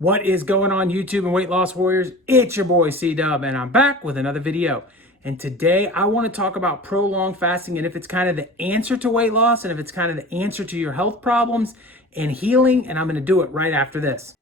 What is going on, YouTube and weight loss warriors? It's your boy C-Dub, and I'm back with another video. And today I want to talk about prolonged fasting and if it's kind of the answer to weight loss and if it's kind of the answer to your health problems and healing. And I'm going to do it right after this.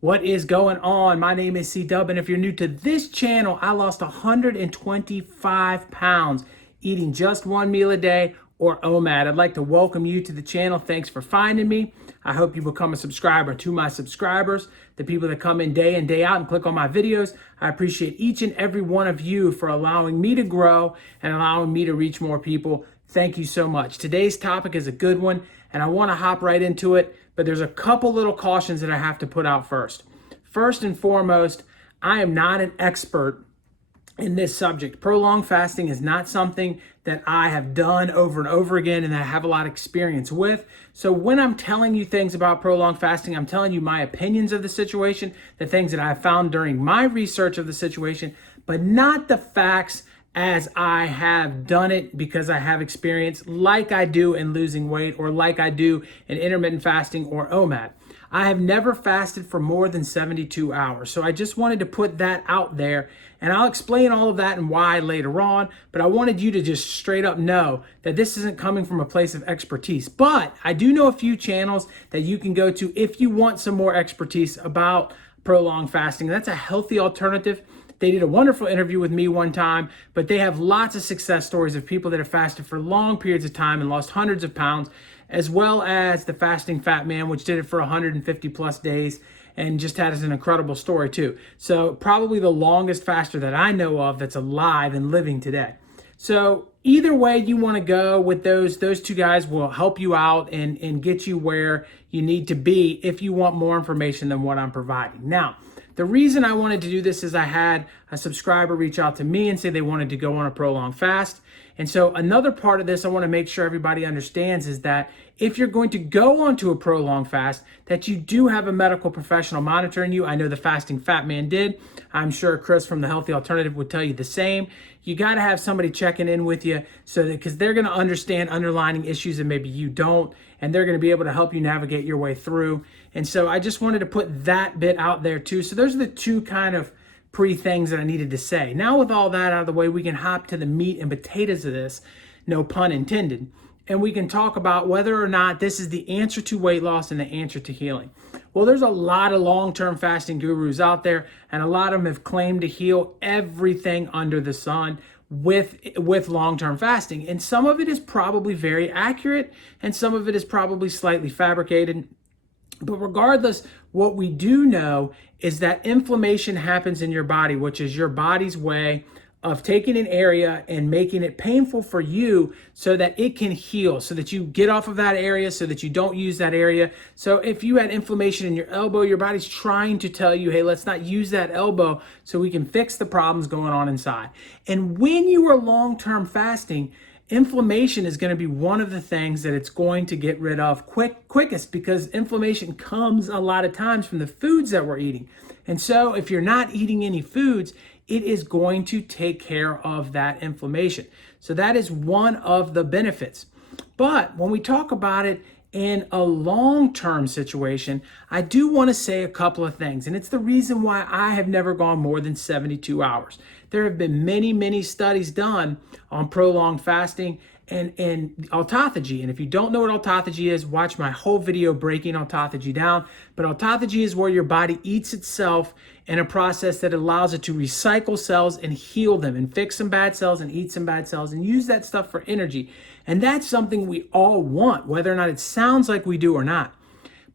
What is going on? My name is C-Dub, and if you're new to this channel, I lost 125 pounds eating just one meal a day or OMAD. I'd like to welcome you to the channel. Thanks for finding me. I hope you become a subscriber. To my subscribers, the people that come in day out and click on my videos, I appreciate each and every one of you for allowing me to grow and allowing me to reach more people. Thank you so much. Today's topic is a good one, and I want to hop right into it. But there's a couple little cautions that I have to put out first. First and foremost, I am not an expert in this subject. Prolonged fasting is not something that I have done over and over again and that I have a lot of experience with. So when I'm telling you things about prolonged fasting, I'm telling you my opinions of the situation, the things that I found during my research of the situation, but not the facts as I have done it because I have experience like I do in losing weight or like I do in intermittent fasting or OMAD. I have never fasted for more than 72 hours. So I just wanted to put that out there, and I'll explain all of that and why later on, but I wanted you to just straight up know that this isn't coming from a place of expertise. But I do know a few channels that you can go to if you want some more expertise about prolonged fasting. That's a healthy alternative. They did a wonderful interview with me one time, but they have lots of success stories of people that have fasted for long periods of time and lost hundreds of pounds, as well as the Fasting Fat Man, which did it for 150 plus days and just had an incredible story too. So probably the longest faster that I know of that's alive and living today. So either way you want to go with those two guys will help you out and get you where you need to be if you want more information than what I'm providing. Now, the reason I wanted to do this is I had a subscriber reach out to me and say they wanted to go on a prolonged fast. And so another part of this I want to make sure everybody understands is that if you're going to go onto a prolonged fast, that you do have a medical professional monitoring you. I know the Fasting Fat Man did. I'm sure Chris from The Healthy Alternative would tell you the same. You got to have somebody checking in with you so that because they're going to understand underlying issues and maybe you don't, and they're going to be able to help you navigate your way through. And so I just wanted to put that bit out there too. So those are the two kind of things that I needed to say. Now with all that out of the way, we can hop to the meat and potatoes of this, no pun intended, and we can talk about whether or not this is the answer to weight loss and the answer to healing. Well, there's a lot of long-term fasting gurus out there, and a lot of them have claimed to heal everything under the sun with long-term fasting. And some of it is probably very accurate, and some of it is probably slightly fabricated. But regardless, what we do know is that inflammation happens in your body, which is your body's way of taking an area and making it painful for you so that it can heal, so that you get off of that area, so that you don't use that area. So if you had inflammation in your elbow, your body's trying to tell you, hey, let's not use that elbow so we can fix the problems going on inside. And when you are long-term fasting, inflammation is going to be one of the things that it's going to get rid of quickest because inflammation comes a lot of times from the foods that we're eating. And so if you're not eating any foods, it is going to take care of that inflammation. So that is one of the benefits. But when we talk about it in a long-term situation, I do want to say a couple of things. And it's the reason why I have never gone more than 72 hours. There have been many studies done on prolonged fasting and autophagy. And if you don't know what autophagy is, watch my whole video breaking autophagy down. But autophagy is where your body eats itself in a process that allows it to recycle cells and heal them and fix some bad cells and eat some bad cells and use that stuff for energy. And that's something we all want, whether or not it sounds like we do or not.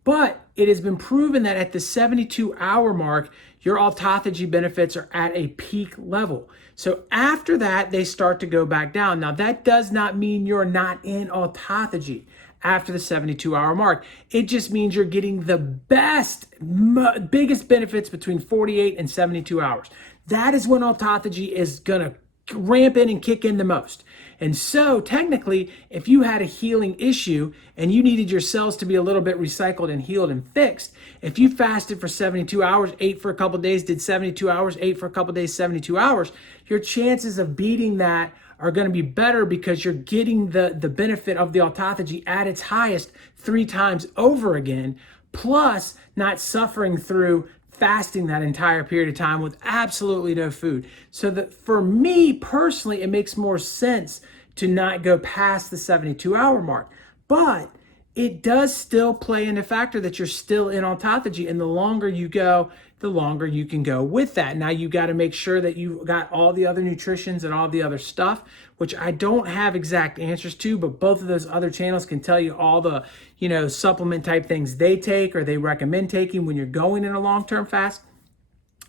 But it has been proven that at the 72-hour mark, your autophagy benefits are at a peak level. So after that, they start to go back down. Now, that does not mean you're not in autophagy after the 72-hour mark. It just means you're getting the biggest benefits between 48 and 72 hours. That is when autophagy is going to ramp in and kick in the most. And so technically, if you had a healing issue and you needed your cells to be a little bit recycled and healed and fixed, if you fasted for 72 hours, ate for a couple days, did 72 hours, ate for a couple days, 72 hours, your chances of beating that are going to be better because you're getting the benefit of the autophagy at its highest 3 times over again, plus not suffering through fasting that entire period of time with absolutely no food. So that for me personally, it makes more sense to not go past the 72-hour mark. But it does still play in the factor that you're still in autophagy, and the longer you go, the longer you can go with that. Now you got to make sure that you've got all the other nutritions and all the other stuff, which I don't have exact answers to, but both of those other channels can tell you all the, supplement type things they take or they recommend taking when you're going in a long-term fast.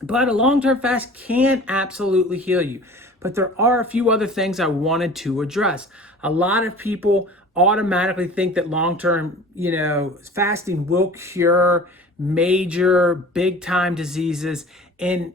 But a long-term fast can absolutely heal you. But there are a few other things I wanted to address. A lot of people automatically think that long-term, fasting will cure major big time diseases, and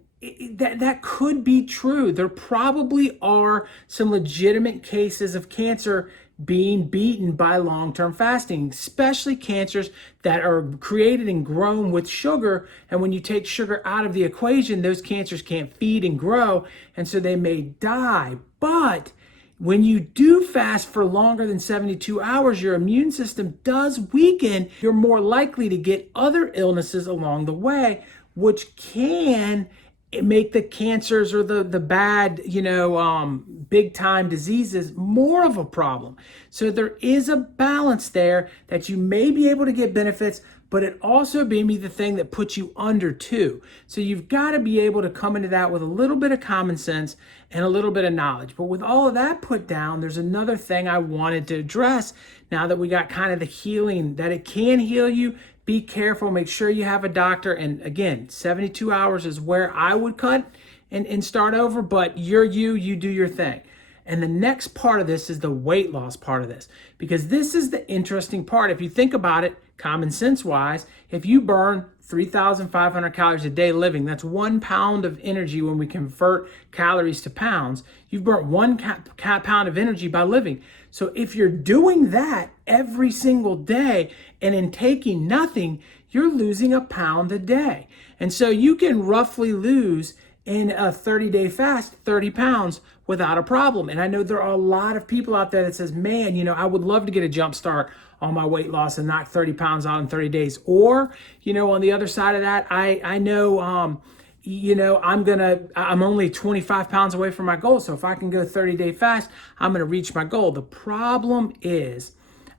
that could be true. There probably are some legitimate cases of cancer being beaten by long-term fasting, especially cancers that are created and grown with sugar. And when you take sugar out of the equation, those cancers can't feed and grow, and so they may die. But when you do fast for longer than 72 hours, your immune system does weaken. You're more likely to get other illnesses along the way, which can make the cancers or the bad, big time diseases more of a problem. So there is a balance there that you may be able to get benefits, but it also may be the thing that puts you under too. So you've got to be able to come into that with a little bit of common sense and a little bit of knowledge. But with all of that put down, there's another thing I wanted to address now that we got kind of the healing, that it can heal you. Be careful, make sure you have a doctor. And again, 72 hours is where I would cut and start over, but you do your thing. And the next part of this is the weight loss part of this, because this is the interesting part. If you think about it, common sense wise, if you burn 3,500 calories a day living, that's 1 pound of energy. When we convert calories to pounds, you've burnt 1 pound of energy by living. So if you're doing that every single day and in taking nothing, you're losing 1 pound a day. And so you can roughly lose in a 30-day fast 30 pounds without a problem. And I know there are a lot of people out there that says, man, I would love to get a jump start on my weight loss and knock 30 pounds out in 30 days. Or, on the other side of that, I know, I'm only 25 pounds away from my goal. So if I can go 30-day fast, I'm going to reach my goal. The problem is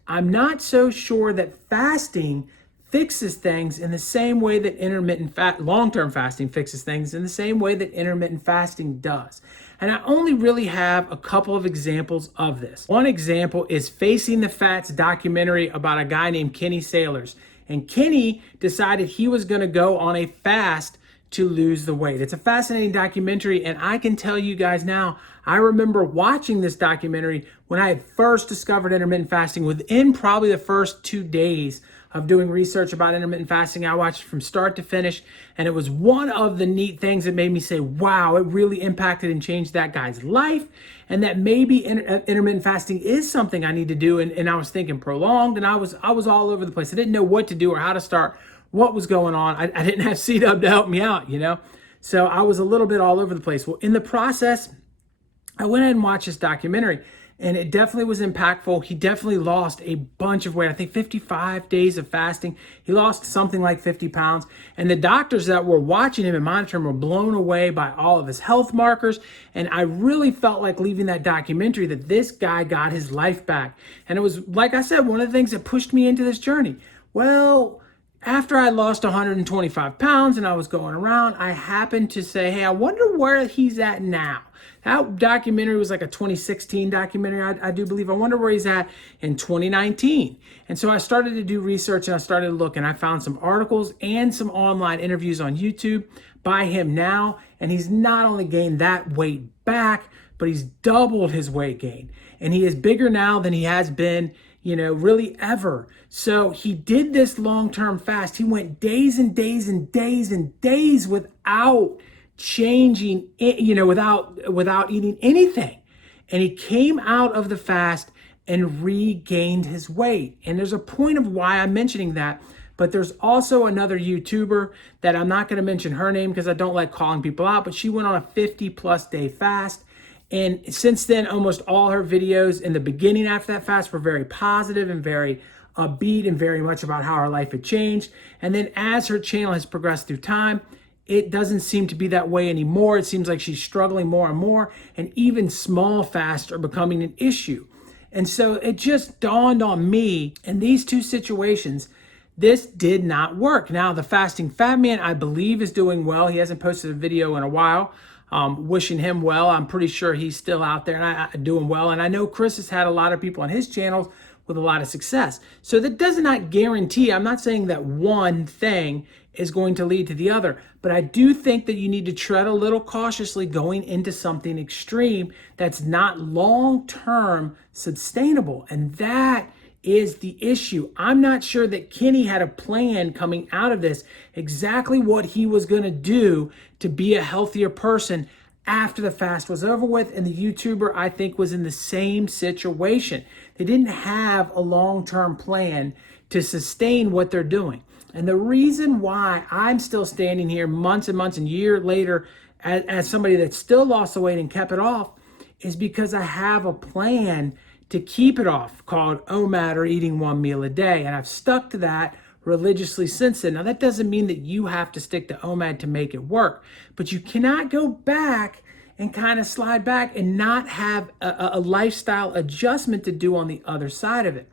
I'm not so sure that fasting fixes things in the same way that long-term fasting fixes things in the same way that intermittent fasting does. And I only really have a couple of examples of this. One example is Facing the Fats documentary about a guy named Kenny Sailors. And Kenny decided he was going to go on a fast to lose the weight. It's a fascinating documentary, and I can tell you guys now, I remember watching this documentary when I had first discovered intermittent fasting. Within probably the first 2 days of doing research about intermittent fasting, I watched it from start to finish, and it was one of the neat things that made me say, wow, it really impacted and changed that guy's life, and that maybe intermittent fasting is something I need to do. And I was thinking prolonged, and I was all over the place. I didn't know what to do or how to start, what was going on. I didn't have C-Dub to help me out, So I was a little bit all over the place. Well, in the process, I went ahead and watched this documentary, and it definitely was impactful. He definitely lost a bunch of weight. I think 55 days of fasting. He lost something like 50 pounds. And the doctors that were watching him and monitoring him were blown away by all of his health markers. And I really felt like leaving that documentary that this guy got his life back. And it was, like I said, one of the things that pushed me into this journey. Well, after I lost 125 pounds and I was going around, I happened to say, hey, I wonder where he's at now. That documentary was like a 2016 documentary, I do believe. I wonder where he's at in 2019. And so I started to do research and I started to look, and I found some articles and some online interviews on YouTube by him now. And he's not only gained that weight back, but he's doubled his weight gain. And he is bigger now than he has been, really ever. So he did this long-term fast. He went days and days and days and days without changing it, without eating anything. And he came out of the fast and regained his weight. And there's a point of why I'm mentioning that. But there's also another YouTuber that I'm not going to mention her name because I don't like calling people out, but she went on a 50+ day fast. And since then, almost all her videos in the beginning after that fast were very positive and very upbeat and very much about how her life had changed. And then as her channel has progressed through time, it doesn't seem to be that way anymore. It seems like she's struggling more and more, and even small fasts are becoming an issue. And so it just dawned on me in these two situations, this did not work. Now, the Fasting Fat Man, I believe, is doing well. He hasn't posted a video in a while. Wishing him well. I'm pretty sure he's still out there and doing well. And I know Chris has had a lot of people on his channels with a lot of success. So that does not guarantee, I'm not saying that one thing is going to lead to the other, but I do think that you need to tread a little cautiously going into something extreme that's not long-term sustainable. And that is the issue. I'm not sure that Kenny had a plan coming out of this, exactly what he was going to do to be a healthier person after the fast was over with. And the YouTuber, I think, was in the same situation. They didn't have a long-term plan to sustain what they're doing. And the reason why I'm still standing here months and months and years later as somebody that still lost the weight and kept it off is because I have a plan to keep it off called OMAD, or eating one meal a day. And I've stuck to that religiously since then. Now, that doesn't mean that you have to stick to OMAD to make it work, but you cannot go back and kind of slide back and not have a lifestyle adjustment to do on the other side of it.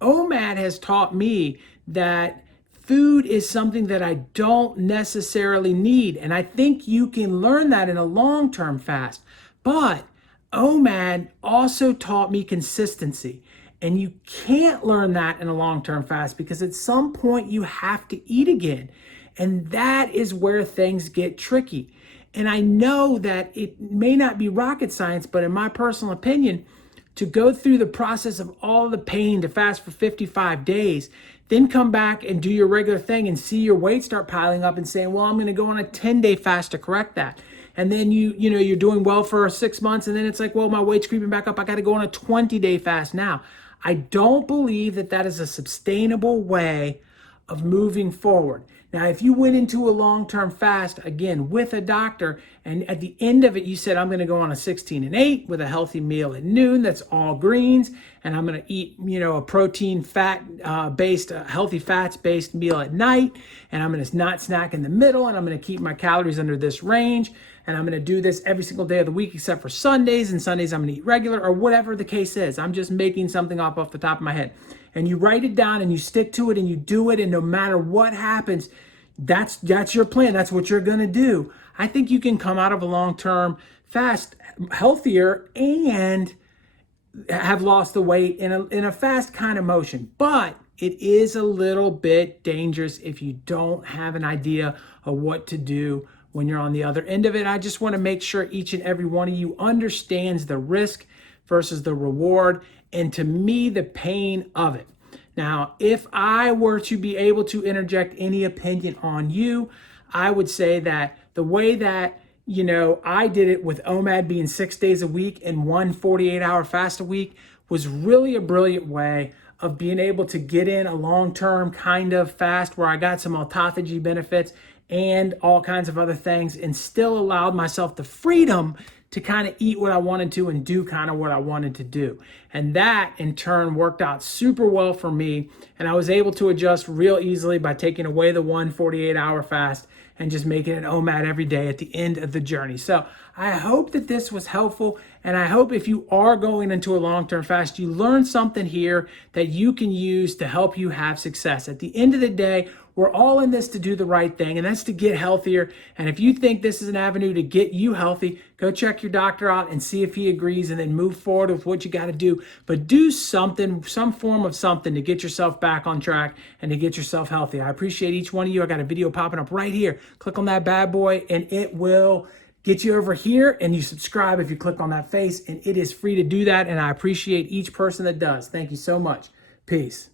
OMAD has taught me that food is something that I don't necessarily need. And I think you can learn that in a long-term fast. But OMAD also taught me consistency. And you can't learn that in a long-term fast because at some point you have to eat again. And that is where things get tricky. And I know that it may not be rocket science, but in my personal opinion, to go through the process of all the pain to fast for 55 days, then come back and do your regular thing and see your weight start piling up and saying, well, I'm going to go on a 10-day fast to correct that. And then you're doing well for 6 months, and then it's like, well, my weight's creeping back up. I got to go on a 20-day fast now. I don't believe that that is a sustainable way of moving forward. Now, if you went into a long-term fast, again, with a doctor, and at the end of it, you said, I'm going to go on a 16-8 with a healthy meal at noon that's all greens, and I'm going to eat, a protein fat-based, healthy fats-based meal at night, and I'm going to not snack in the middle, and I'm going to keep my calories under this range, and I'm going to do this every single day of the week except for Sundays, and Sundays I'm going to eat regular, or whatever the case is. I'm just making something up off the top of my head. And you write it down and you stick to it and you do it, and no matter what happens, that's your plan. That's what you're going to do. I think you can come out of a long-term fast healthier and have lost the weight in a fast kind of motion. But it is a little bit dangerous if you don't have an idea of what to do when you're on the other end of it. I just want to make sure each and every one of you understands the risk versus the reward, and to me, the pain of it. Now, if I were to be able to interject any opinion on you, I would say that the way that, I did it with OMAD being 6 days a week and one 48-hour fast a week was really a brilliant way of being able to get in a long-term kind of fast where I got some autophagy benefits and all kinds of other things, and still allowed myself the freedom to kind of eat what I wanted to and do kind of what I wanted to do. And that in turn worked out super well for me. And I was able to adjust real easily by taking away the 48-hour fast and just making an OMAD every day at the end of the journey. So I hope that this was helpful. And I hope if you are going into a long-term fast, you learn something here that you can use to help you have success. At the end of the day, we're all in this to do the right thing, and that's to get healthier. And if you think this is an avenue to get you healthy, go check your doctor out and see if he agrees, and then move forward with what you got to do. But do something, some form of something to get yourself back on track and to get yourself healthy. I appreciate each one of you. I got a video popping up right here. Click on that bad boy, and it will get you over here, and you subscribe if you click on that face, and it is free to do that. And I appreciate each person that does. Thank you so much. Peace.